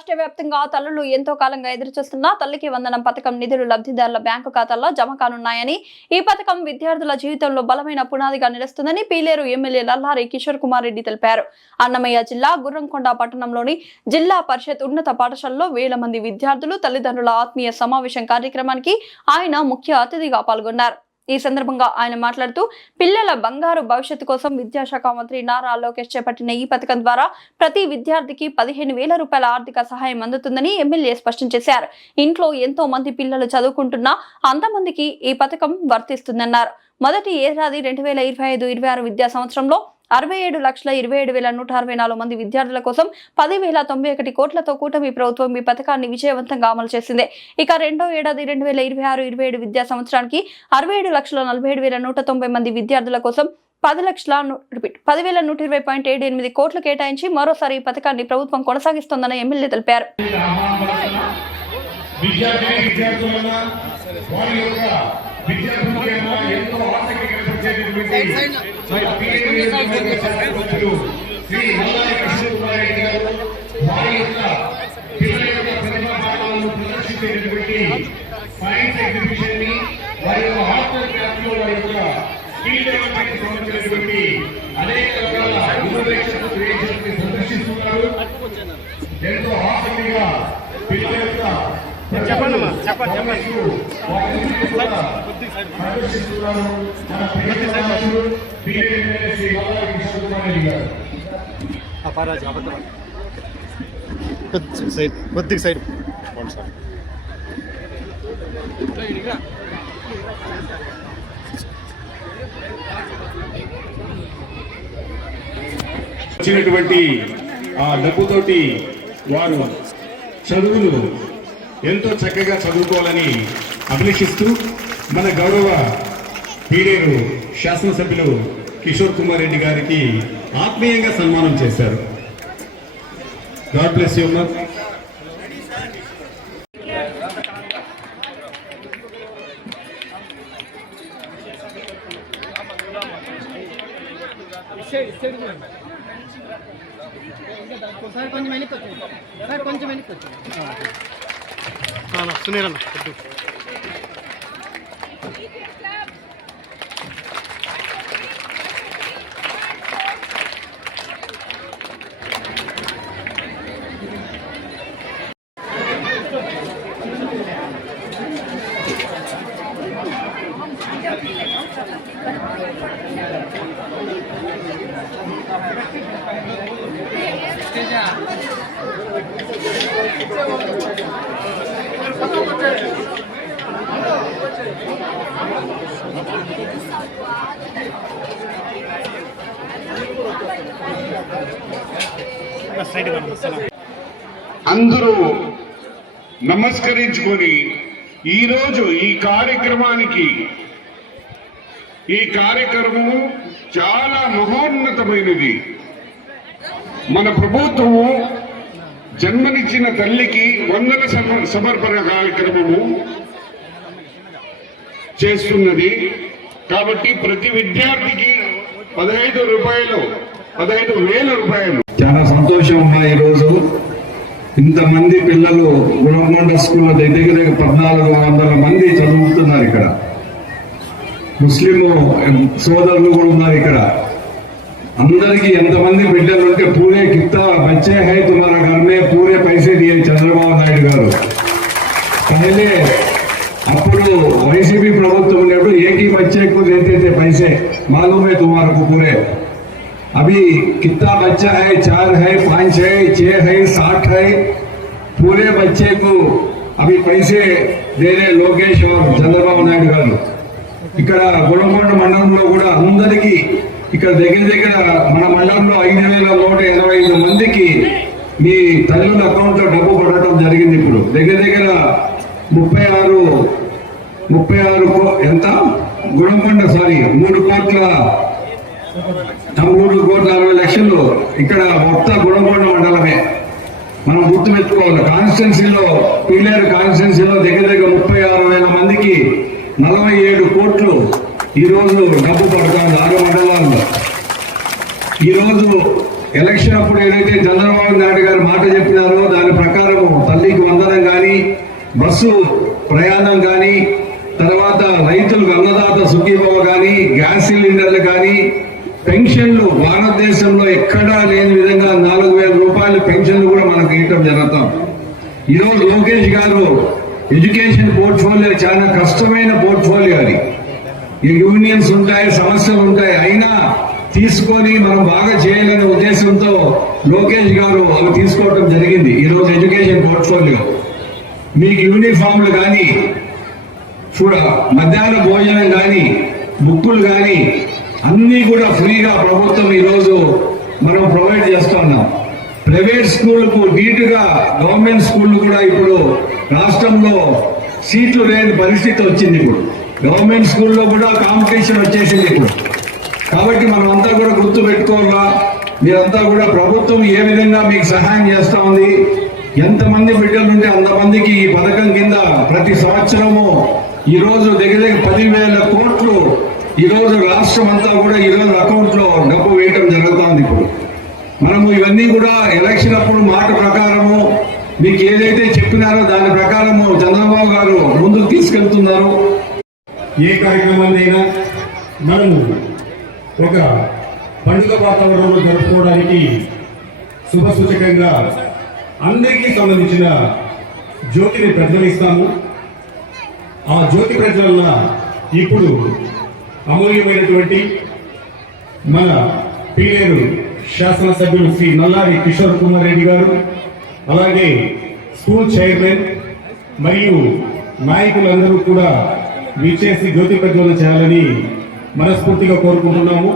రాష్ట్ర వ్యాప్తంగా తల్లులు ఎంతో కాలంగా ఎదురుచూస్తున్న తల్లికి వందనం పథకం నిధులు లబ్ధిదారుల బ్యాంకు ఖాతాల్లో జమ కానున్నాయని, ఈ పథకం విద్యార్థుల జీవితంలో బలమైన పునాదిగా నిలుస్తుందని పీలేరు ఎమ్మెల్యే లల్లారి కిషోర్ కుమార్ రెడ్డి తెలిపారు. అన్నమయ్య జిల్లా గుర్రంకొండ పట్టణంలోని జిల్లా పరిషత్ ఉన్నత పాఠశాలలో వేల మంది విద్యార్థులు తల్లిదండ్రుల ఆత్మీయ సమావేశం కార్యక్రమానికి ఆయన ముఖ్య అతిథిగా పాల్గొన్నారు. ఈ సందర్భంగా ఆయన మాట్లాడుతూ పిల్లల బంగారు భవిష్యత్తు కోసం విద్యాశాఖ మంత్రి నారా లోకేష్ చేపట్టిన ఈ పథకం ద్వారా ప్రతి విద్యార్థికి 15,000 రూపాయల ఆర్థిక సహాయం అందుతుందని ఎమ్మెల్యే స్పష్టం చేశారు. ఇంట్లో ఎంతో మంది పిల్లలు చదువుకుంటున్నా అంతమందికి ఈ పథకం వర్తిస్తుందన్నారు. మొదటి ఏడాది 2025-26 విద్యా సంవత్సరంలో 67,27,164 మంది విద్యార్థుల కోసం 10,091 కోట్లతో కూటమి ప్రభుత్వం ఈ పథకాన్ని విజయవంతంగా అమలు చేసింది. ఇక రెండో ఏడాది 2026-27 విద్యా సంవత్సరానికి 67,47,190 మంది విద్యార్థుల కోసం 10,120.78 కోట్లు కేటాయించి మరోసారి ఈ పథకాన్ని ప్రభుత్వం కొనసాగిస్తోందని ఎమ్మెల్యే తెలిపారు. ఎంతో ఆసక్తిగా పిల్లల యొక్క కొద్దిగా సైడ్ వచ్చినటువంటి ఆ డబ్బుతోటి వారు చదువులు ఎంతో చక్కగా చదువుకోవాలని అభిలషిస్తూ మన గౌరవ పీలేరు శాసనసభ్యులు కిషోర్ కుమార్ రెడ్డి గారికి ఆత్మీయంగా సన్మానం చేశారు. గాడ్ బ్లెస్ యు అమ్మా. సునీరన్న అందరూ నమస్కరించుకొని ఈరోజు ఈ కార్యక్రమం చాలా మహోన్నతమైనది. మన ప్రభుత్వము జన్మనిచ్చిన తల్లికి వందన సమర్పణ కార్యక్రమము చేస్తున్నది. కాబట్టి ప్రతి విద్యార్థికి 15,000 రూపాయలు. చాలా సంతోషం ఉన్నాయి. ఈరోజు ఇంతమంది పిల్లలు గుణకొండ స్కూల్లో దగ్గర 1,400 మంది చదువుతున్నారు. ఇక్కడ ముస్లిం సోదరులు కూడా ఉన్నారు. ఇక్కడ అందరికీ ఎంతమంది బిడ్డలు ఉంటే పూరే కిత్తా బచ్చే హై తుమారా ఘర్ మే పూరే పైసే దియే చంద్రబాబు నాయుడు గారు. పహలే అప్పుడు వైసీపీ ప్రభుత్వం ఉన్నప్పుడు ఏకీ బచ్చేకు దేతే పైసే మాలూమ్ హై తుమారా కు పూరే. अभी कितना बच्चा है, 4 है, 5 है, 6 है, 60 है, पूरे बच्चे को अभी पैसे दे रहे लोकेश और चंद्रबाबु नायडू गाరు. ఇక్కడ గుణకొండ మండలంలో కూడా అందరికీ ఇక్కడ దగ్గర మన మండలంలో 5,185 మందికి మీ తల్లుల అకౌంట్ లో డబ్బు పడటం జరిగింది. ఇప్పుడు దగ్గర 36 ఎంత గుణకొండ 3,60,00,000 ఇక్కడ మొత్తం గుణకొండ మండలమే. మనం గుర్తుపెట్టుకోవాలి. కాన్స్టిట్యున్సీలో పీలేరు కాన్స్టిట్యున్సీలో దగ్గర 36,000 మందికి 47 కోట్లు ఈ రోజు డబ్బు పడుతుంది 6 మండలాల్లో. ఈ రోజు ఎలక్షన్ అప్పుడు ఏదైతే చంద్రబాబు నాయుడు గారు మాట చెప్పినారో దాని ప్రకారం తల్లికి వందనం కానీ, బస్సు ప్రయాణం కానీ, తర్వాత రైతులకు అన్నదాత సుఖీభవ కానీ, గ్యాస్ సిలిండర్లు కానీ, పెన్షన్లు భారతదేశంలో ఎక్కడా లేని విధంగా 4,000 రూపాయల పెన్షన్లు కూడా మనకు ఇవ్వడం జరుగుతాం. ఈరోజు లోకేష్ గారు ఎడ్యుకేషన్ పోర్ట్ఫోలియో చాలా కష్టమైన పోర్ట్ఫోలియో అది. ఈ యూనియన్స్ ఉంటాయి, సమస్యలు ఉంటాయి, అయినా తీసుకొని మనం బాగా చేయాలనే ఉద్దేశంతో లోకేష్ గారు అవి తీసుకోవడం జరిగింది. ఈరోజు ఎడ్యుకేషన్ పోర్ట్ఫోలియో మీకు యూనిఫామ్లు కానీ, మధ్యాహ్న భోజనం కానీ, బుక్కులు కానీ అన్ని కూడా ఫ్రీగా ప్రభుత్వం ఈరోజు మనం ప్రొవైడ్ చేస్తున్నాం. ప్రైవేట్ స్కూళ్లకు ధీటుగా గవర్నమెంట్ స్కూళ్లు కూడా ఇప్పుడు రాష్ట్రంలో సీట్లు లేని పరిస్థితి వచ్చింది. ఇప్పుడు గవర్నమెంట్ స్కూల్లో కూడా కాంపిటీషన్ వచ్చేసింది ఇప్పుడు. కాబట్టి మనమంతా కూడా గుర్తు పెట్టుకోవాలా, మీరంతా కూడా ప్రభుత్వం ఏ విధంగా మీకు సహాయం చేస్తా ఉంది, ఎంతమంది బిడ్డలు ఉంటే అంతమందికి ఈ పథకం కింద ప్రతి సంవత్సరము ఈరోజు దగ్గర 10,000 కోట్లు ఈరోజు రాష్ట్రం అంతా కూడా ఈరోజు అకౌంట్ లో డబ్బు వేయటం జరుగుతుంది. ఇప్పుడు మనము ఇవన్నీ కూడా ఎలక్షన్ అప్పుడు మాట ప్రకారము మీకు ఏదైతే చెప్పినారో దాని ప్రకారము చంద్రబాబు గారు ముందుకు తీసుకెళ్తున్నారు. ఏ కార్యక్రమాన్నైనా మనము ఒక పండుగ వాతావరణంలో జరుపుకోవడానికి శుభసూచకంగా అందరికీ సంబంధించిన జ్యోతిని ప్రజ్వలిస్తాము. ఆ జ్యోతి ప్రజ్వలన ఇప్పుడు అమూల్యమైనటువంటి మన పీలేరు శాసనసభ్యులు శ్రీ నల్లారి కిషోర్ కుమార్ రెడ్డి గారు, అలాగే స్కూల్ చైర్మన్ మరియు నాయకులందరూ కూడా విచ్చేసి జ్యోతి ప్రజ్వలన చేయాలని మనస్ఫూర్తిగా కోరుకుంటున్నాము.